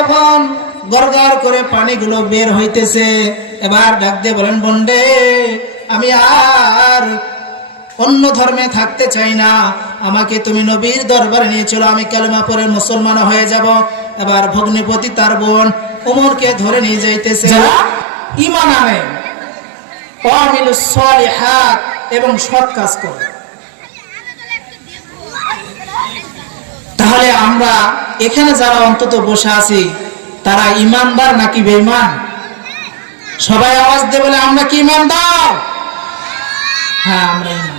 যখন গড়গড় করে পানিগুলো বের হইতেছে, এবার ডাক দিয়ে বলেন, বন্ডে আমি আর অন্য ধর্মে থাকতে চাই না, আমাকে তুমি নবীর দরবারে নিয়ে চলো, আমি কালেমা পড়ে মুসলমান হয়ে যাব। এবার ভগ্নিপতি তার বোন ওমরকে ধরে নিয়ে যাইতেছে। ঈমান আনে, ওয়ামিলুস সালিহাত এবং সৎ কাজ করে। তাহলে আমরা এখানে যারা অন্তত বসে আছি তারা ঈমানদার নাকি বেঈমান? সবাই আওয়াজ দিয়ে বলে, আমরা কি ঈমানদার? হ্যাঁ, আমরা ঈমানদার।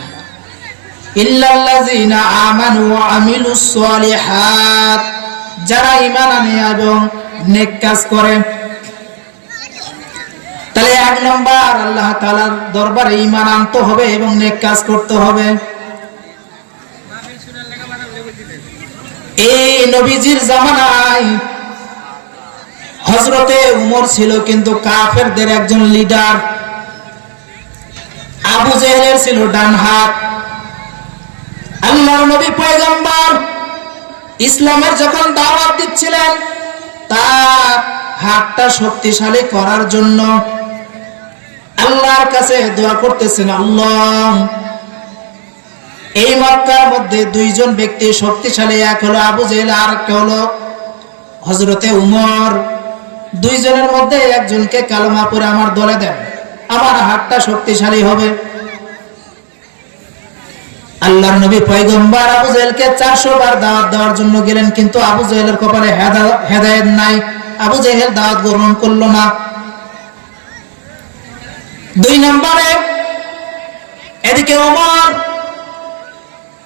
ইল্লাল্লাযীনা আমানু ওয়া আমিলুস সালিহাত, যারা ঈমান আনে এবং নেক কাজ করে। তাহলে এক নম্বর আল্লাহ তাআলার দরবারে ঈমান আনতে হবে এবং নেক কাজ করতে হবে। এই নবীজির জামানায় হযরতে উমর ছিল কিন্তু কাফেরদের একজন লিডার। আবু জেহেলের ছিল ডান হাত। আল্লাহর নবী পয়গম্বর ইসলামের যখন দাওয়াত দিচ্ছিলেন, তার হাতটা শক্তিশালী করার জন্য আল্লাহর কাছে দোয়া করতেছেন, আল্লাহ এই মক্কার মধ্যে দুইজন ব্যক্তি শক্তিশালী, এক হলো আবু জেহেল আর একটা হলো হযরতে উমর। দুইজনের মধ্যে একজনকে কালেমা পড়ে আমার দলে দেন, আমার হাতটা শক্তিশালী হবে। আল্লাহর নবী পয়গম্বর আবু জেহেলকে 400 বার দাওয়াত দেওয়ার জন্য গেলেন, কিন্তু আবু জেহেলের কপালে হেদায়েত নাই। আবু জেহেল দাওয়াত গ্রহণ করলো না। 2 নম্বরে এদিকে ওমর,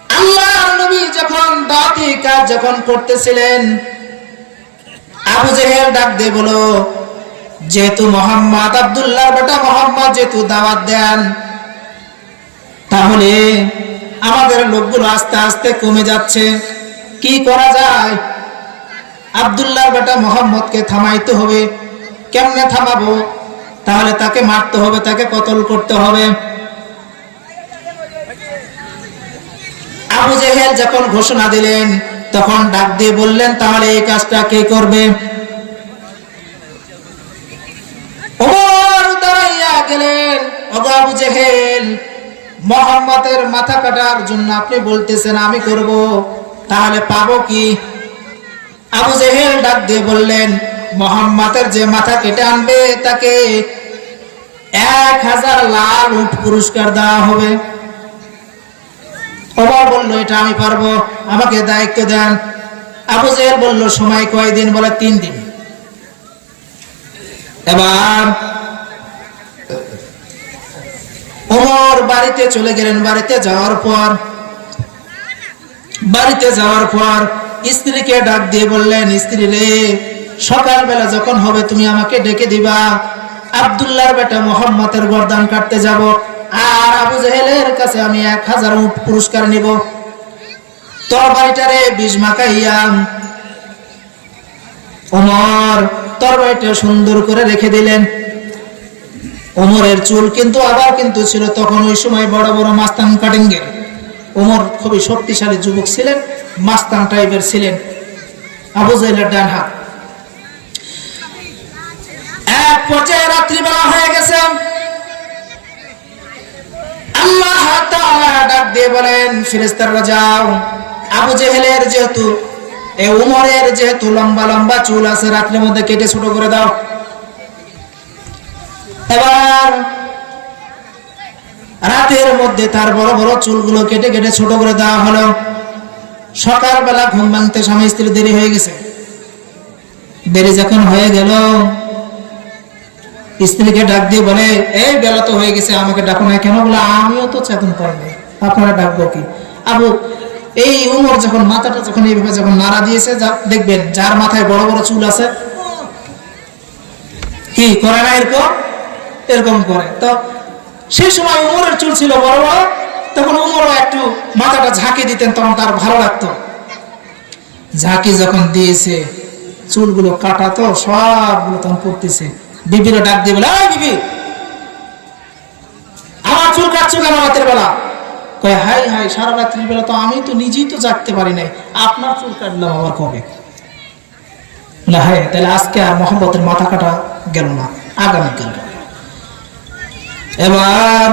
আল্লাহর নবী যখন দাওয়াতি কাজ যখন করতেছিলেন, আবু জেহেল ডাক দিয়ে বলো, যেহেতু মোহাম্মদ আব্দুল্লাহর বেটা মোহাম্মদ যেহেতু দাওয়াত দেন, তাহলে আমাদের লোকগুলো আস্তে আস্তে কমে যাচ্ছে, কি করা যায়? আব্দুল্লাহর বেটা মোহাম্মদকে থামাইতে হবে। কেমনে থামাবো? তাহলে তাকে মারতে হবে, তাকে কতল করতে হবে। আবু জেহেল যখন ঘোষণা দিলেন, তখন ডাক দিয়ে বললেন, তাহলে এই কাজটা কে করবে? ওমর দাঁড়াইয়া গেলেন, ওগো আবু জেহেল, মুহাম্মাদের মাথা কাটার জন্য আপনি বলতেছেন আমি করব, তাহলে পাবো কি? আবু জেহেল ডাক দিয়ে বললেন, মুহাম্মাদের যে মাথা কেটে আনবে তাকে 1000 লাল উট পুরস্কার দেওয়া হবে। ওমর বলল, এটা আমি পারবো, আমাকে দায়িত্ব দেন। আবু জেহেল বলল, সময় কয়দিন? বলে 3 দিন। এবার ওমর বাড়িতে চলে গেলেন। বাড়িতে যাওয়ার পর স্ত্রীকে ডাক দিয়ে বললেন, স্ত্রী রে, সকালবেলা যখন হবে তুমি আমাকে ডেকে দিবা, আব্দুল্লাহর বেটা মুহাম্মাদের গর্দান কাটতে যাব, আর আবু জেহেলের কাছে আমি 1000 উট পুরস্কার নিব। তরবারিটারে বিষ মাখাইয়া ওমর তরবারিটা সুন্দর করে রেখে দিলেন। ওমরের চুল কিন্তু আবার কিন্তু ছিল তখন ওই সময় বড় বড় মাস্তান কাটিঙ্গের। ওমর খুবই শক্তিশালী যুবক ছিলেন, মাস্তান টাইপের ছিলেন। আবু জেহেলের ডান হাত। এক পর্যায়ে রাত্রিবেলা হয়ে গেছে। আল্লাহ তাআলা ডাক দিয়ে বলেন, ফেরেশতারা যাও, আবু জেহেলের যেহেতু এই উমরের যেহেতু লম্বা লম্বা চুল আছে, রাত্রির মধ্যে কেটে ছোট করে দাও। এবার রাতের মধ্যে তার বড় বড় চুলগুলো কেটে কেটে ছোট করে দেওয়া হলো। সকালবেলা ঘুম ভাঙতে স্বামী স্ত্রী দেরি হয়ে গেছে। দেরি যখন হয়ে গেল, স্ত্রীকে ডাক দিয়ে বলে, এই বেলা তো হয়ে গেছে, আমাকে ডাকো না কেন? বলে, আমিও তো চেতন পাইনি, আপনারা ডাকবো কি? আবু এই উমর যখন মাথাটা যখন এইভাবে যখন নাড়া দিয়েছে, দেখবেন যার মাথায় বড় বড় চুল আছে কি করে না, এরকম করে। তো সেই সময় উমরের চুল ছিল বড় বড়, তখন উমরও একটু মাথাটা ঝাঁকি দিতেন, তখন তার ভালো লাগতো। ঝাঁকি যখন দিয়েছে, চুলগুলো কাটা তো সবগুলো তখন পড়তেছে। বিবিরও ডাক দিয়ে বলে, এই বিবি, আমার চুল কাটছো কেন রাতের বেলা? কয়, হাই হাই, সারা রাত্রির বেলা তো আমি তো নিজেই তো জাগতে পারি নাই, আপনার চুল কাটলাম আবার কবে? না হ্যাঁ, তাহলে আজকে আর মোহাম্মতের মাথা কাটা গেল না, আগামীকাল। এবার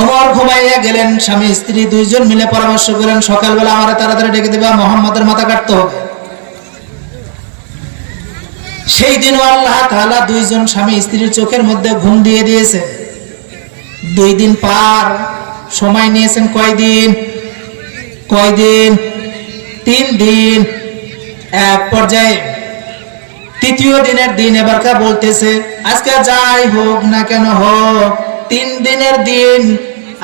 ওমর ঘুমাইয়া গেলেন, স্বামী স্ত্রী দুইজন মিলে পরামর্শ করলেন সকালবেলা আমার তাড়াতাড়ি ডেকে দেবা, মোহাম্মদের মাথা কাটতে হবে। সেই দিনও আল্লাহ তাআলা দুইজন স্বামী স্ত্রীর চোখের মধ্যে ঘুম দিয়ে দিয়েছে। 2 দিন পার সময় নিয়েছেন, কয়দিন? 3 দিন। এক পর্যায়ে 3য় দিনের দিন এবারকার বলতেছে আজকে যাই হোক না কেন হোক 3 দিনের দিন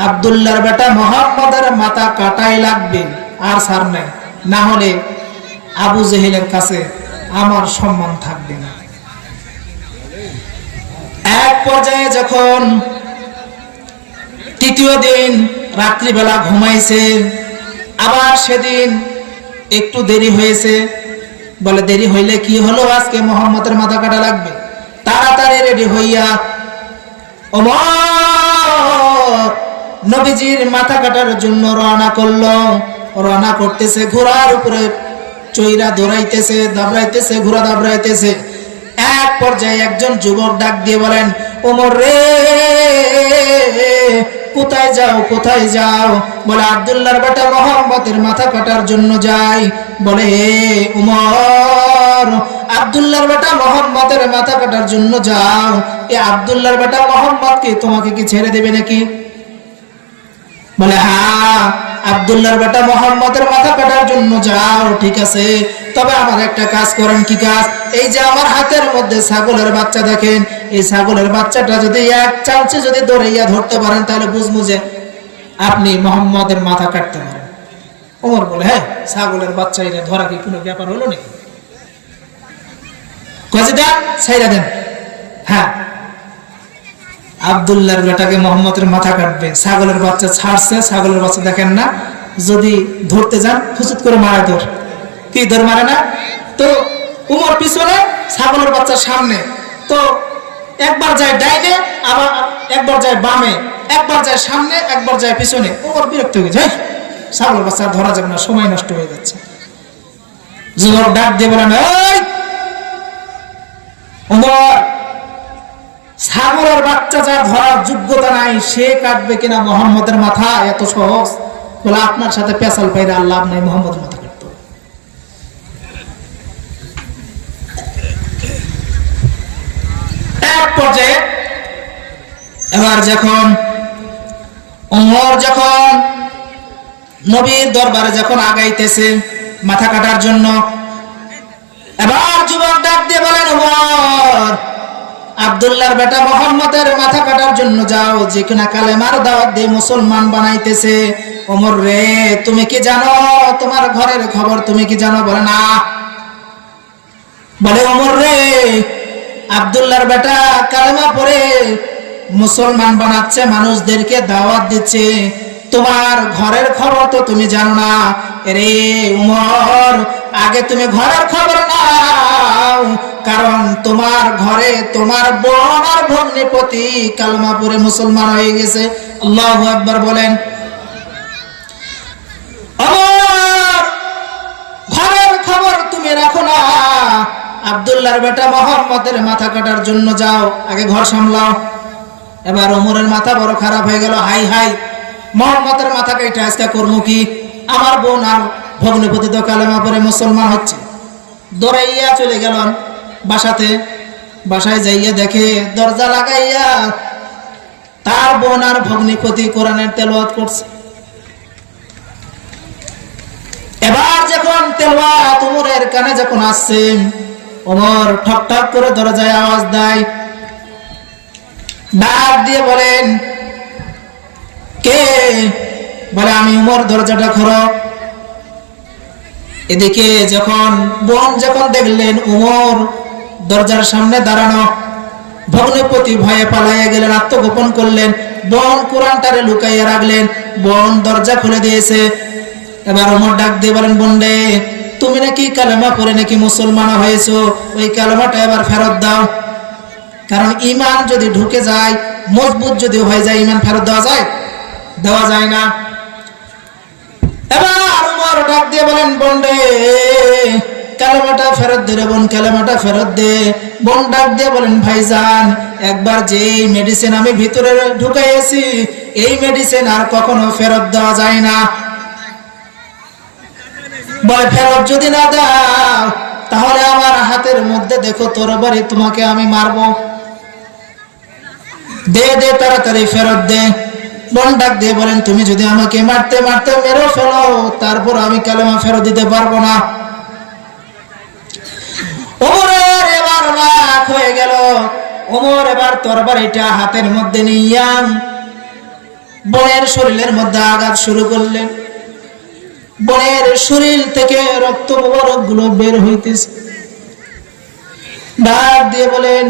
আব্দুল্লাহর বেটা মুহাম্মদের মাথা কাটাই লাগবে, আর ছাড় নাই, না হলে আবু জেহেলের কাছে আমার সম্মান থাকবে না। এক পর্যায়ে যখন 3য় দিন রাত্রিবেলা ঘুমাইছে, আবার সেদিন একটু দেরি হয়েছে, বলে দেরি হইলে কি হলো, আজকে মুহাম্মদের মাথা কাটা লাগবে। তাড়াতাড়ি রেডি হইয়া ওমর নবীজির মাথা কাটার জন্য রওনা করলো। রওনা করতেছে, ঘোড়ার উপরে চৈরা দৌড়াইতেছে, দাবড়াইতেছে, ঘোড়া দাবড়াইতেছে। এক পর্যায়ে একজন যুবক ডাক দিয়ে বলেন ওমর রে, কোথায় যাও, কোথায় যাও? বলে আব্দুল্লাহর বেটা মুহাম্মদের মাথা কাটার জন্য যাই। বলে ওমর, আব্দুল্লাহর বেটা মুহাম্মদের মাথা কাটার জন্য যাও, এ আব্দুল্লাহর বেটা মুহাম্মদ কি তোমাকে কি ছেড়ে দেবে নাকি? বলে হ্যাঁ, আব্দুল্লাহর বেটা মুহাম্মদের মাথা কাটার জন্য যাও, ঠিক আছে, তবে আমার একটা কাজ করেন। কি কাজ? এই যে আমার হাতের মধ্যে ছাগলের বাচ্চা দেখেন, এই ছাগলের বাচ্চাটা যদি এক চান্সে যদি দৌড়াইয়া ধরতে পারেন তাহলে বুঝবো যে আপনি মুহাম্মদের মাথা কাটতে পারেন। ওমর বলে হ্যাঁ, ছাগলের বাচ্চা এটা ধরা কি কোনো ব্যাপার হলো নাকি? কাজে দেন, ছাইরা দেন। হ্যাঁ, আব্দুল্লাহর বেটাকে মুহাম্মদের মাথা কাটবে, ছাগলের বাচ্চা ছাড়ছে, ছাগলের বাচ্চা দেখেন না, যদি ধরতে যান হুচুত করে মারা ধর, কি ধর মারে না? তো উমর পিছনে, ছাগলের বাচ্চার সামনে, তো একবার যায় ডাইনে, আবার একবার যায় বামে, একবার যায় সামনে, একবার যায় পিছনে। উমর বিরক্ত হয়ে যায়, ছাগলের বাচ্চা ধরা যাবে না, সময় নষ্ট হয়ে যাচ্ছে। যুবক ডাক দিয়ে বলেন এই উমর, ছাগলের বাচ্চা যার ধরার যোগ্যতা নাই সে কাটবে কিনা মুহাম্মদের মাথা? এত সহজ? বলে আপনার সাথে পেশাল পাইরে আল্লাহ নাই, মুহাম্মদের মাথা কাটতো। এক পর্যায়ে এবার যখন ওমর যখন নবীর দরবারে যখন আগাইতেছে মাথা কাটার জন্য, এবার যুবক ডাক দিয়ে বলেন ওমর, আব্দুল্লাহর বেটা মুহাম্মদের মাথা কাটার জন্য যাও, যে কিনা কালেমার দাওয়াত দিয়ে মুসলমান বানাইতেছে। ওমর রে, তুমি কি জানো তোমার ঘরের খবর? তুমি কি জানো? বলে না। বলে ওমর রে, আব্দুল্লাহর বেটা কালেমা পড়ে মুসলমান বানাচ্ছে, মানুষদেরকে দাওয়াত দিচ্ছে, তোমার ঘরের খবর তো তুমি জানো না। রে উমর, আগে তুমি ঘরের খবর নাও, কারণ তোমার ঘরে তোমার বোন আর ভগ্নিপতি কালেমা পড়ে মুসলমান হয়ে গেছে। আল্লাহু আকবার বলেন। ঘরের খবর তুমি রাখো না, আব্দুল্লাহর বেটা মুহাম্মদের মাথা কাটার জন্য যাও, আগে ঘর সামলাও। এবার ওমরের মাথা বড় খারাপ হয়ে গেল, হাই হাই, মুহাম্মদের মাথা কাইটা আজকে করবো কি? আমার বোন আর ভগ্নিপতি তো কালেমা পড়ে মুসলমান হচ্ছে। দৌড়াইয়া চলে গেলেন বাসাতে। বাসায় যাইয়া দেখে দরজা লাগাইয়া তার বোন আর ভগ্নিপতি কোরআনের তেলাওয়াত করছে। এবার যখন তেলাওয়াত ওমরের কানে যখন আসছে, ওমর ঠক ঠক করে দরজায় আওয়াজ দেয়, ডাক দিয়ে বলেন কে? বলে আমি উমর, দরজাটা খোলো। এদিকে যখন বোন যখন দেখলেন উমর দরজার সামনে দাঁড়ানো, ভগ্নিপতি ভয়ে পালাইয়া গেলেন, আত্মগোপন করলেন। বোন কোরআনটারে লুকাইয়া রাখলেন, বোন দরজা খুলে দিয়েছে। এবার উমর ডাক দিয়ে বলেন, বোন রে, তুমি নাকি কালেমা পড়ে নাকি মুসলমান হয়েছো, ওই কালেমাটা এবার ফেরত দাও। কারণ ঈমান যদি ঢুকে যায়, মজবুত যদি হয়ে যায়, ঈমান ফেরত দেওয়া যায়? দেওয়া যায় না। এবার উমর ডাক দিয়ে বলেন, বোন রে, কালেমাটা ফেরত দে রে বোন, কালেমাটা ফেরত দে। বোন ডাক দিয়ে বলেন ভাইজান, একবার যে মেডিসিন আমি ভিতরে ঢুকাইছি এই মেডিসিন আর কখনো ফেরত দেওয়া যায় না। বলে ফেরত যদি না দাও তাহলে আমার হাতের মধ্যে দেখো তরবারি, তোমাকে আমি মারবো। দে দে তাড়াতাড়ি ফেরত দে। বোন ডাক দিয়ে বলেন তুমি যদি আমাকে মারতে মারতে মেরে ফেলো তারপর আমি কালেমা ফেরত দিতে পারবো না। ওমরের এবার রাগ হয়ে গেল। ওমর এবার তরবারিটা হাতের মধ্যে নিয়ে বোনের শরীরের মধ্যে আঘাত শুরু করলেন। বোনের শরীর থেকে রক্ত মোবারক গুলো বের হইতেছে। ডাক দিয়ে বলেন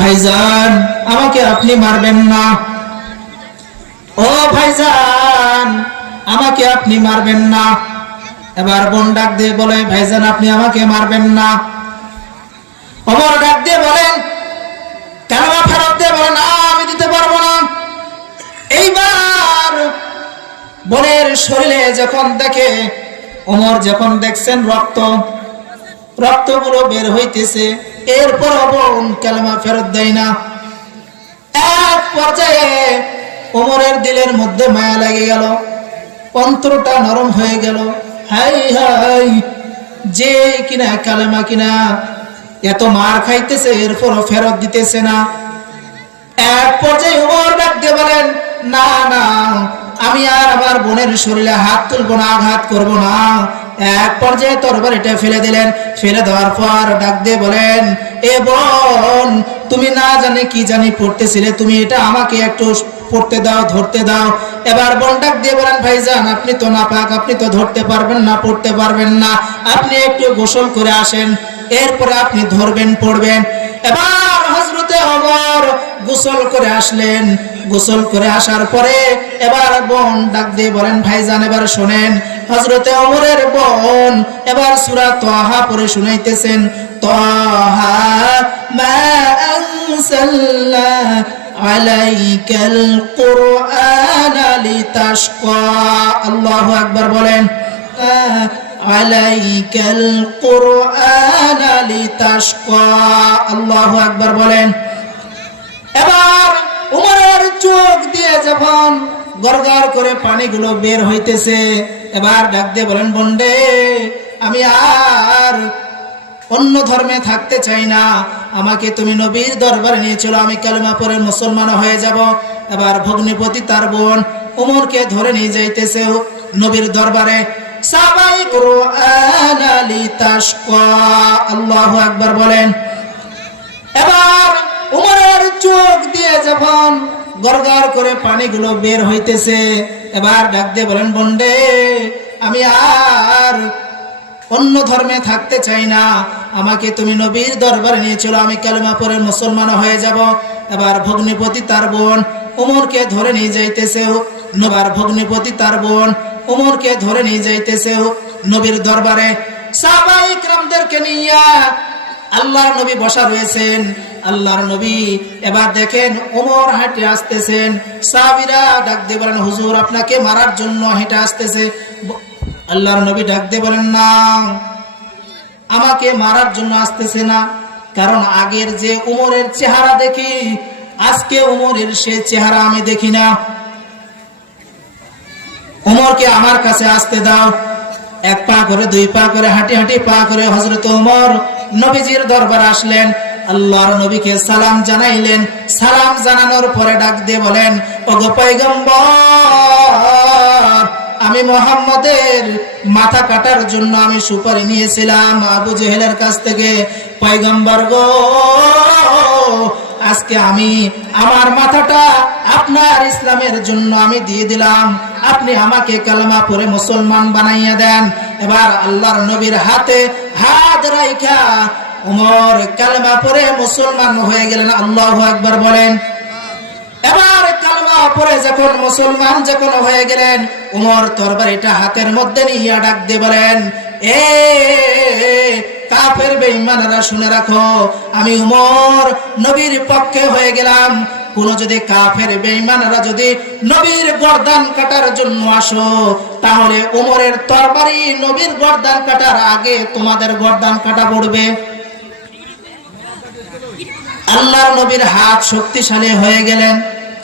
ভাইজান আমাকে আপনি মারবেন না। ও ভাইজান আমাকে আপনি মারবেন না। এবার বোন ডাক দিয়ে বলে ভাইজান আপনি আমাকে মারবেন না। ওমর ডাক দিয়ে বলেন কালেমা ফেরত দে। বলেন আমি দিতে পারবো না। এইবার বোনের শরীরে যখন দেখে, ওমর যখন দেখছেন রক্তগুলো বের হইতেছে, এরপর বোন কালেমা ফেরত দেয় না। এক পর্যায়ে ওমরের দিলের মধ্যে মায়া লেগে গেল, অন্তরটা নরম হয়ে গেল। হাই হাই, যে কিনা কালেমা কিনা এত মার খাইতেছে এরপরও ফেরত দিতেছে না। এক পর্যায়ে ওমর ডাক দিয়ে বলেন না না, আমি আর আমার বোনের শরীরে হাত তুলবো না, আঘাত করবো না। এক পর্যায়ে তরবারিটা ফেলে দিলেন। ফেলে দেওয়ার পর ডাক দিয়ে বলেন এ বোন তুমি না জানি কি জানি পড়তেছিলে, তুমি এটা আমাকে একটু পড়তে দাও, ধরতে দাও। এবার বোন ডাক দিয়ে বলেন ভাইজান আপনি তো নাপাক, আপনি তো ধরতে পারবেন না, পড়তে পারবেন না, আপনি একটু গোসল করে আসেন, এরপরে আপনি ধরবেন, পড়বেন। এবার হযরতে ওমর গোসল করে আসলেন। গোসল করে আসার পরে এবার বোন ডাক দিয়ে বলেন ভাইজান এবার শোনেন। হযরতে ওমরের বোন এবার সূরা তাহা পড়ে শুনাইতেছেন। তাহা মা আনসালনা আলাইকাল কুরআনা লিতাশকা। আল্লাহু আকবার বলেন। আলাইকাল কুরআনা লিতাশকা। আল্লাহু আকবার বলেন। এবার ওমরের চোখ দিয়ে যখন গড়গড় করে পানিগুলো বের হইতেছে, এবার ডাক দিয়ে বলেন বন্ডে আমি আর অন্য ধর্মে থাকতে চাই না, আমাকে তুমি নবীর দরবারে নিয়ে চলো, আমি কালেমা পড়ে মুসলমান হয়ে যাব। এবার ভগ্নিপতি তার বোন ওমরকে ধরে নিয়ে যাইতেছে নবীর দরবারে। সাহাবায়ে কুরআন লিতাশকা। আল্লাহু আকবার বলেন। এবার ওমরের চোখ দিয়ে যখন গড়গড় করে পানিগুলো বের হইতেছে, এবার ডাক দিয়ে বলেন বন্ডে আমি আর অন্য ধর্মে থাকতে চাই না, আমাকে তুমি নবীর দরবারে নিয়ে চলো, আমি কালেমা পড়ে মুসলমান হয়ে যাব। এবার ভগ্নিপতি তার বোন ওমরকে ধরে নিয়ে যাইতেছে ভগ্নিপতি তার বোন ওমরকে ধরে নিয়ে যাইতেছে নবীর দরবারে। সাহাবায়ে কিরামদেরকে নিয়ে আল্লাহর নবী বসা রয়েছেন। আল্লাহর নবী এবার দেখেন ওমর হেঁটে আসতেছেন। সাহাবীরা ডাক দিয়ে বলেন হুজুর আপনাকে মারার জন্য হেঁটে আসতেছে। আল্লাহর নবী ডাক দিয়ে বলেন না, আমাকে মারার জন্য আসতেছে না, কারণ আগের যে ওমরের চেহারা দেখি আজকে ওমরের সে চেহারা আমি দেখি না। ওমরকে আমার কাছে আসতে দাও। এক পা করে দুই পা করে হাঁটি হাঁটি পা করে হযরত ওমর নবীজির দরবারে আসলেন। আল্লাহর নবীকে সালাম জানাইলেন। সালাম জানানোর পরে ডাক দিয়ে বলেন ওগো পয়গম্বর, আমি মুহাম্মদের মাথা কাটার জন্য আমি সুপারি নিয়েছিলাম আবু জেহেলের কাছ থেকে। পয়গম্বর গো, আজকে আমি আমার মাথাটা আপনার ইসলামের জন্য আমি দিয়ে দিলাম, আপনি আমাকে কালেমা পড়ে মুসলমান বানাইয়া দেন। এবার আল্লাহর নবীর হাতে হাত রাইখা ওমর কালেমা পড়ে মুসলমান হয়ে গেলেন। আল্লাহু আকবার বলেন। এবার কালেমা পড়ে যখন মুসলমান যখন হয়ে গেলেন, ওমর তরবারিটা হাতের মধ্যে নিয়ে ডাক দিয়ে বলেন এ কাফের বেঈমানরা শুনে রাখো, আমি উমর নবীর পক্ষে হয়ে গেলাম। কোন যদি কাফের বেঈমানরা যদি নবীর গর্দান কাটার জন্য আসো, তাহলে উমরের তরবারি নবীর গর্দান কাটার আগে তোমাদের গর্দান কাটা পড়বে। আল্লাহর নবীর হাত শক্তিশালী হয়ে গেলেন।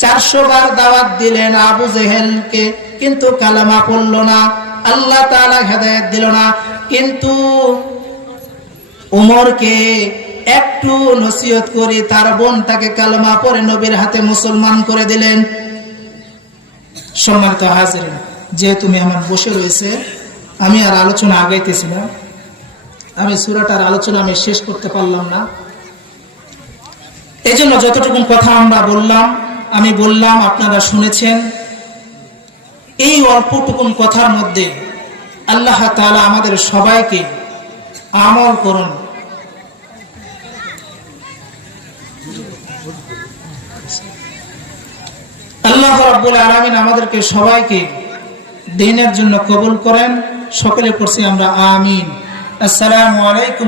400 বার দাওয়াত দিলেন আবু জেহেলকে, কিন্তু কালেমা পড়ল না। আল্লাহ তাআলা হেদায়েত দিল না। কিন্তু উমরকে একটু নসিহত করে তার বোনটাকে কালেমা পড়ে নবীর হাতে মুসলমান করে দিলেন। সম্মানিত হাজিরিন, যেহেতু মেহমান বসে রয়েছে, আমি আর আলোচনা আগাইতেছি না। আমি সূরাটার আলোচনা আমি শেষ করতে পারলাম না। এই জন্য যতটুকু কথা আমরা বললাম, আমি বললাম, আপনারা শুনেছেন। এই অল্পটুকুন কথার মধ্যে আল্লাহ তাআলা আমাদের সবাইকে আমল করুন। আল্লাহ রাব্বুল আলামিন আমাদেরকে সবাইকে দ্বীনের জন্য কবুল করেন। সকলে পড়ছি আমরা আমিন। আসসালামু আলাইকুম।